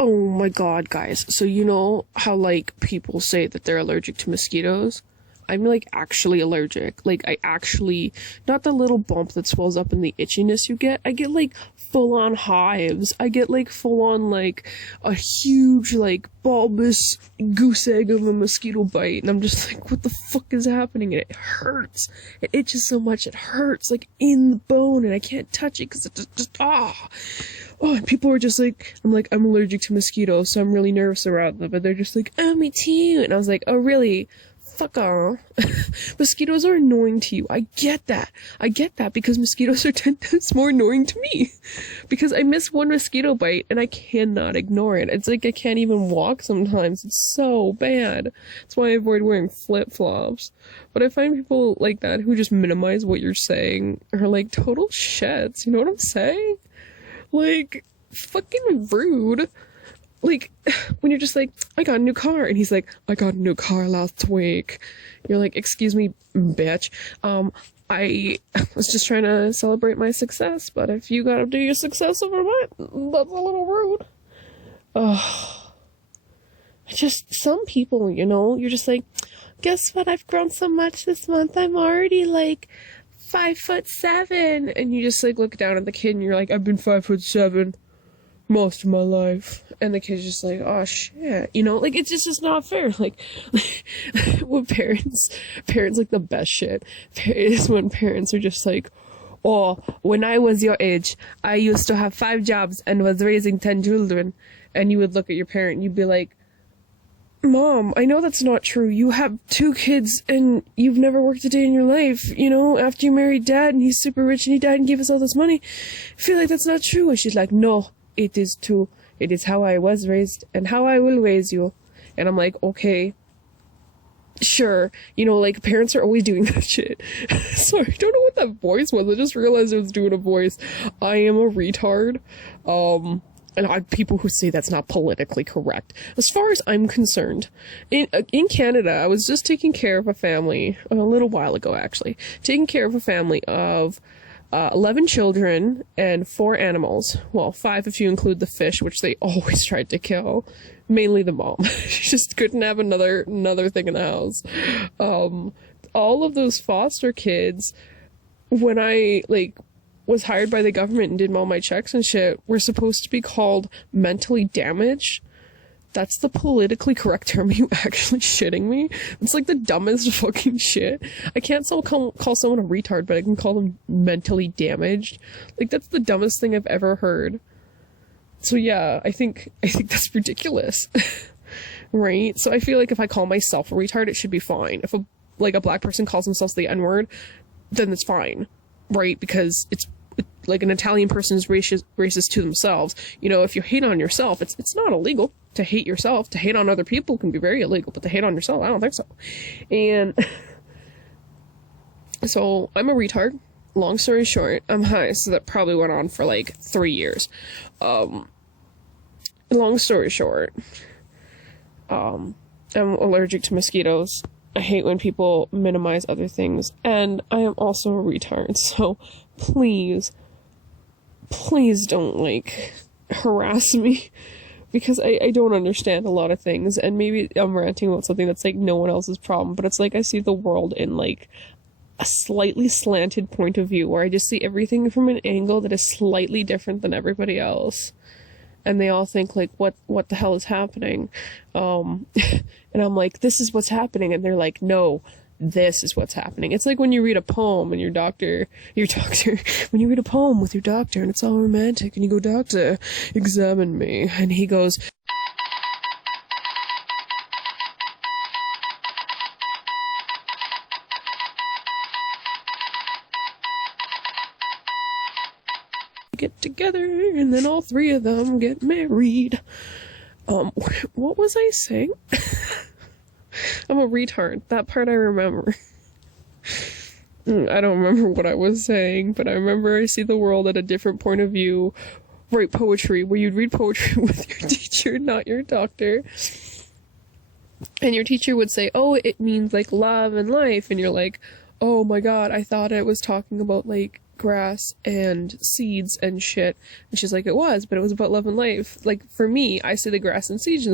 Oh my god, guys. So you know how, like, people say that they're allergic to mosquitoes? I'm, like, actually allergic. Like, I actually, not the little bump that swells up in the itchiness you get. I get, like, full-on hives. I get, like, full-on, like, a huge, like, bulbous goose egg of a mosquito bite. And I'm just like, what the fuck is happening? And it hurts. It itches so much. It hurts, like, in the bone. And I can't touch it because it just Oh, and people were just like, I'm allergic to mosquitoes, so I'm really nervous around them. And they're just like, oh, me too. And I was like, oh, really? Fuck off. Mosquitoes are annoying to you. I get that. Because mosquitoes are 10 times more annoying to me. Because I miss one mosquito bite and I cannot ignore it. It's like I can't even walk sometimes. It's so bad. That's why I avoid wearing flip-flops. But I find people like that who just minimize what you're saying are like total shits. You know what I'm saying? Like, fucking rude. Like, when you're just like, I got a new car, and he's like, I got a new car last week. You're like, excuse me, bitch. I was just trying to celebrate my success, but if you gotta do your success over mine, that's a little rude. Oh. Some people, you know, you're just like, guess what, I've grown so much this month, I'm already, like, 5'7", and you just, like, look down at the kid, and you're like, I've been 5'7" most of my life. And the kid's just like, oh shit, you know, like, it's just not fair. Like when parents, like, the best shit is when parents are just like, oh, when I was your age, I used to have 5 jobs and was raising 10 children. And you would look at your parent and you'd be like, Mom, I know that's not true. You have 2 kids and you've never worked a day in your life. You know, after you married Dad and he's super rich and he died and gave us all this money, I feel like that's not true. And she's like, no, it is true. It is how I was raised and how I will raise you. And I'm like, okay, sure. You know, like, parents are always doing that shit. Sorry, I don't know what that voice was. I just realized I was doing a voice. I am a retard. And people who say that's not politically correct. As far as I'm concerned, in Canada, I was just taking care of a family, a little while ago actually, taking care of a family of 11 children and 4 animals. Well, 5 if you include the fish, which they always tried to kill. Mainly the mom. She just couldn't have another thing in the house. All of those foster kids, when I, like, was hired by the government and did all my checks and shit, were supposed to be called mentally damaged. That's the politically correct term. Are you actually shitting me? It's like the dumbest fucking shit. I can't call someone a retard, but I can call them mentally damaged. Like, that's the dumbest thing I've ever heard. So yeah, I think that's ridiculous. Right? So I feel like if I call myself a retard, it should be fine. If a black person calls themselves the N-word, then it's fine. Right? Because it's like an Italian person is racist to themselves. You know, if you hate on yourself, it's not illegal to hate yourself. To hate on other people can be very illegal, but to hate on yourself, I don't think so. And so I'm a retard. Long story short, I'm high, so that probably went on for like 3 years. Long story short, I'm allergic to mosquitoes. I hate when people minimize other things, and I am also a retard, so please don't, like, harass me, because I don't understand a lot of things, and maybe I'm ranting about something that's, like, no one else's problem, but it's like I see the world in, like, a slightly slanted point of view, where I just see everything from an angle that is slightly different than everybody else. And they all think, like, what the hell is happening? And I'm like, this is what's happening. And they're like, no, this is what's happening. It's like when you read a poem and when you read a poem with your doctor and it's all romantic and you go, doctor, examine me. And he goes, get together, and then all 3 of them get married. What was I saying? I'm a retard. That part I remember. I don't remember what I was saying, but I remember I see the world at a different point of view. Write poetry, where you'd read poetry with your teacher, not your doctor. And your teacher would say, oh, it means, like, love and life, and you're like, oh my god, I thought it was talking about, like, grass and seeds and shit. And she's like, it was, but it was about love and life. Like, for me, I see the grass and seeds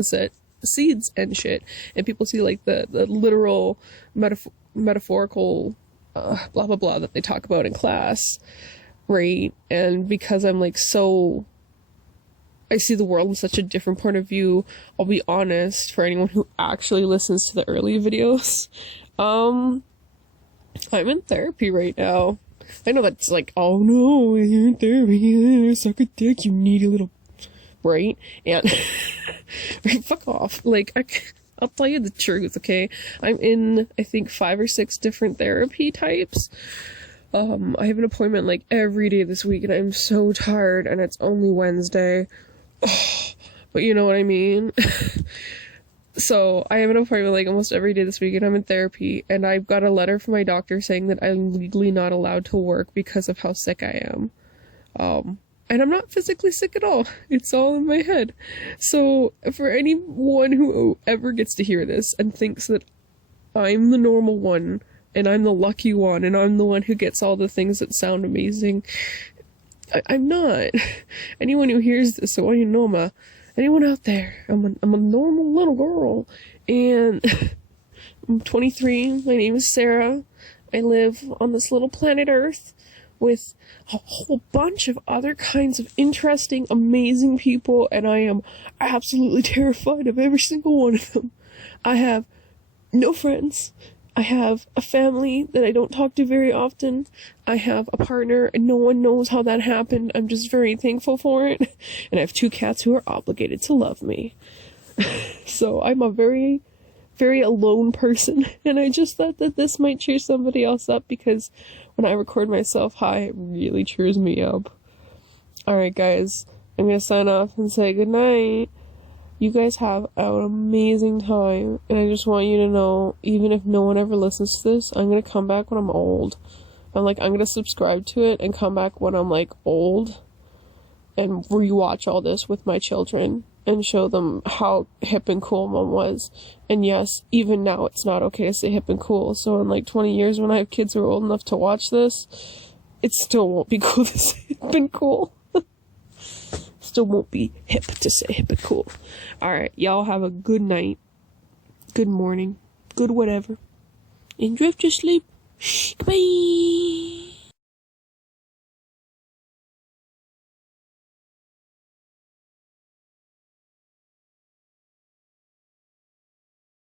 and shit, and people see, like, the literal metaphorical blah blah blah that they talk about in class, right? And because I'm, like, I see the world in such a different point of view, I'll be honest, for anyone who actually listens to the early videos, I'm in therapy right now. I know that's like, oh no, you're in therapy, suck a dick, you needy little... Right? And... fuck off. Like, I'll tell you the truth, okay? I'm in, I think, 5 or 6 different therapy types. I have an appointment, like, every day this week, and I'm so tired, and it's only Wednesday. Oh, but you know what I mean? So, I have an appointment, like, almost every day this week, and I'm in therapy, and I've got a letter from my doctor saying that I'm legally not allowed to work because of how sick I am. And I'm not physically sick at all. It's all in my head. So, for anyone who ever gets to hear this and thinks that I'm the normal one, and I'm the lucky one, and I'm the one who gets all the things that sound amazing, I'm not. Anyone who hears this, so I you know, anyone out there, I'm a normal little girl, and I'm 23, my name is Sera, I live on this little planet Earth with a whole bunch of other kinds of interesting, amazing people, and I am absolutely terrified of every single one of them. I have no friends. I have a family that I don't talk to very often. I have a partner, and no one knows how that happened. I'm just very thankful for it. And I have 2 cats who are obligated to love me. So I'm a very, very alone person, and I just thought that this might cheer somebody else up, because when I record myself high, it really cheers me up. Alright guys, I'm gonna sign off and say goodnight. You guys have an amazing time, and I just want you to know, even if no one ever listens to this, I'm gonna come back when I'm old. I'm gonna subscribe to it and come back when I'm, like, old, and rewatch all this with my children, and show them how hip and cool Mom was. And yes, even now it's not okay to say hip and cool, so in, like, 20 years when I have kids who are old enough to watch this, it still won't be cool to say hip and cool. Still won't be hip to say hip and cool. Alright, y'all have a good night, good morning, good whatever, and drift to sleep. Bye!